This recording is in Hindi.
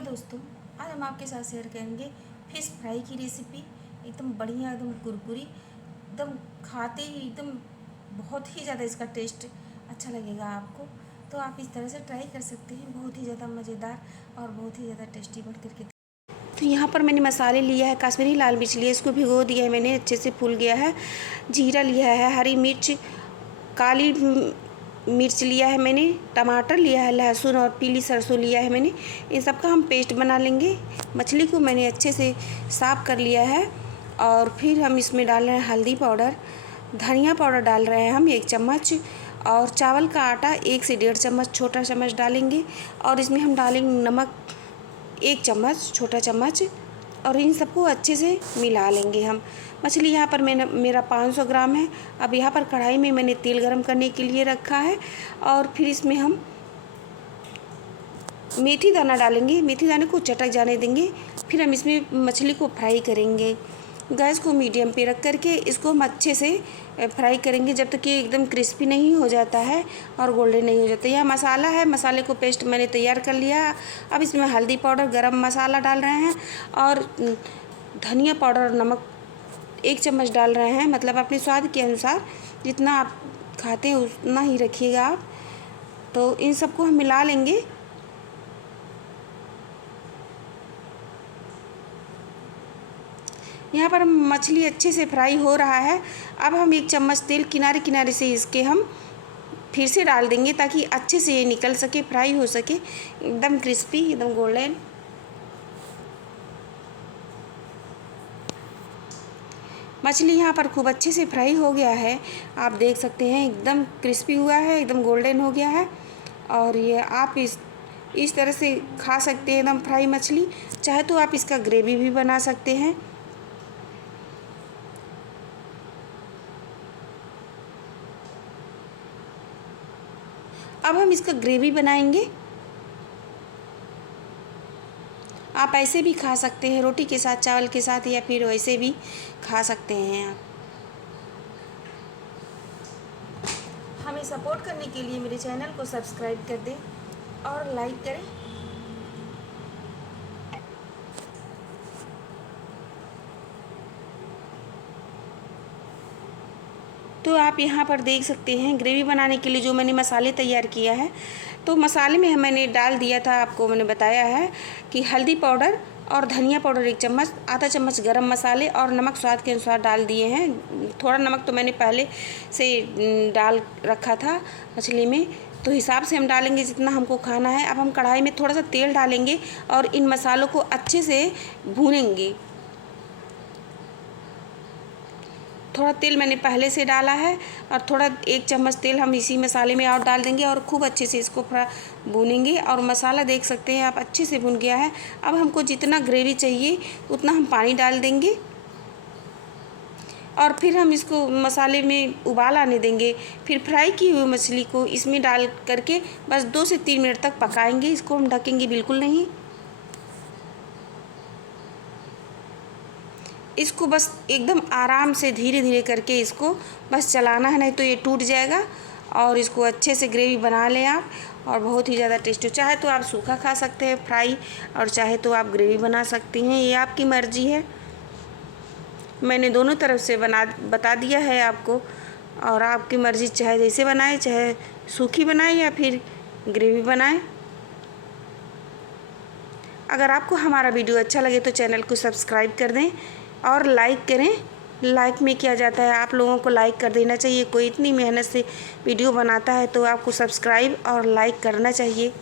हेलो दोस्तों, आज हम आपके साथ शेयर करेंगे फिश फ्राई की रेसिपी। एकदम बढ़िया, एकदम कुरकुरी, एकदम खाते ही एकदम बहुत ही ज़्यादा इसका टेस्ट अच्छा लगेगा आपको। तो आप इस तरह से ट्राई कर सकते हैं, बहुत ही ज़्यादा मज़ेदार और बहुत ही ज़्यादा टेस्टी बन करके। तो यहाँ पर मैंने मसाले लिया है, कश्मीरी लाल मिर्च लिया है, इसको भिगो दिया है मैंने, अच्छे से फूल गया है। जीरा लिया है, हरी मिर्च, काली मिर्च लिया है मैंने, टमाटर लिया है, लहसुन और पीली सरसों लिया है मैंने। इन सब का हम पेस्ट बना लेंगे। मछली को मैंने अच्छे से साफ़ कर लिया है और फिर हम इसमें डाल रहे हैं हल्दी पाउडर, धनिया पाउडर डाल रहे हैं हम 1 चम्मच, और चावल का आटा 1 से 1.5 चम्मच छोटा चम्मच डालेंगे। और इसमें हम डालेंगे नमक 1 चम्मच छोटा चम्मच, और इन सबको अच्छे से मिला लेंगे हम। मछली यहाँ पर मेरा 500 ग्राम है। अब यहाँ पर कढ़ाई में मैंने तेल गरम करने के लिए रखा है और फिर इसमें हम मेथी दाना डालेंगे। मेथी दाने को चटक जाने देंगे, फिर हम इसमें मछली को फ्राई करेंगे। गैस को मीडियम पे रख करके इसको हम अच्छे से फ्राई करेंगे जब तक कि एकदम क्रिस्पी नहीं हो जाता है और गोल्डन नहीं हो जाता। यह मसाला है, मसाले को पेस्ट मैंने तैयार कर लिया। अब इसमें हल्दी पाउडर, गरम मसाला डाल रहे हैं और धनिया पाउडर और नमक 1 चम्मच डाल रहे हैं। मतलब अपने स्वाद के अनुसार, जितना आप खाते हैं उतना ही रखिएगा आप। तो इन सबको हम मिला लेंगे। यहाँ पर मछली अच्छे से फ्राई हो रहा है। अब हम 1 चम्मच तेल किनारे किनारे से इसके हम फिर से डाल देंगे ताकि अच्छे से ये निकल सके, फ्राई हो सके, एकदम क्रिस्पी, एकदम गोल्डन। मछली यहाँ पर खूब अच्छे से फ्राई हो गया है, आप देख सकते हैं एकदम क्रिस्पी हुआ है, एकदम गोल्डन हो गया है। और ये आप इस तरह से खा सकते हैं एकदम फ्राई मछली। चाहे तो आप इसका ग्रेवी भी बना सकते हैं। अब हम इसका ग्रेवी बनाएंगे। आप ऐसे भी खा सकते हैं, रोटी के साथ, चावल के साथ, या फिर वैसे भी खा सकते हैं आप। हमें सपोर्ट करने के लिए मेरे चैनल को सब्सक्राइब कर दें और लाइक करें। तो आप यहाँ पर देख सकते हैं ग्रेवी बनाने के लिए जो मैंने मसाले तैयार किया है। तो मसाले में मैंने डाल दिया था, आपको मैंने बताया है कि हल्दी पाउडर और धनिया पाउडर 1 चम्मच, आधा चम्मच गरम मसाले और नमक स्वाद के अनुसार डाल दिए हैं। थोड़ा नमक तो मैंने पहले से डाल रखा था मछली में, तो हिसाब से हम डालेंगे जितना हमको खाना है। अब हम कढ़ाई में थोड़ा सा तेल डालेंगे और इन मसालों को अच्छे से भूनेंगे। थोड़ा तेल मैंने पहले से डाला है और थोड़ा 1 चम्मच तेल हम इसी मसाले में और डाल देंगे और खूब अच्छे से इसको भूनेंगे। और मसाला देख सकते हैं आप अच्छे से भुन गया है। अब हमको जितना ग्रेवी चाहिए उतना हम पानी डाल देंगे और फिर हम इसको मसाले में उबाल आने देंगे। फिर फ्राई की हुई मछली को इसमें डाल करके बस 2 से 3 मिनट तक पकाएंगे। इसको हम ढकेंगे बिल्कुल नहीं। इसको बस एकदम आराम से धीरे धीरे करके इसको बस चलाना है, नहीं तो ये टूट जाएगा। और इसको अच्छे से ग्रेवी बना लें आप, और बहुत ही ज़्यादा टेस्टी। चाहे तो आप सूखा खा सकते हैं फ्राई, और चाहे तो आप ग्रेवी बना सकती हैं, ये आपकी मर्ज़ी है। मैंने दोनों तरफ से बता दिया है आपको, और आपकी मर्ज़ी, चाहे जैसे बनाए, चाहे सूखी बनाए या फिर ग्रेवी बनाए। अगर आपको हमारा वीडियो अच्छा लगे तो चैनल को सब्सक्राइब कर दें और लाइक करें। लाइक में किया जाता है, आप लोगों को लाइक कर देना चाहिए। कोई इतनी मेहनत से वीडियो बनाता है तो आपको सब्सक्राइब और लाइक करना चाहिए।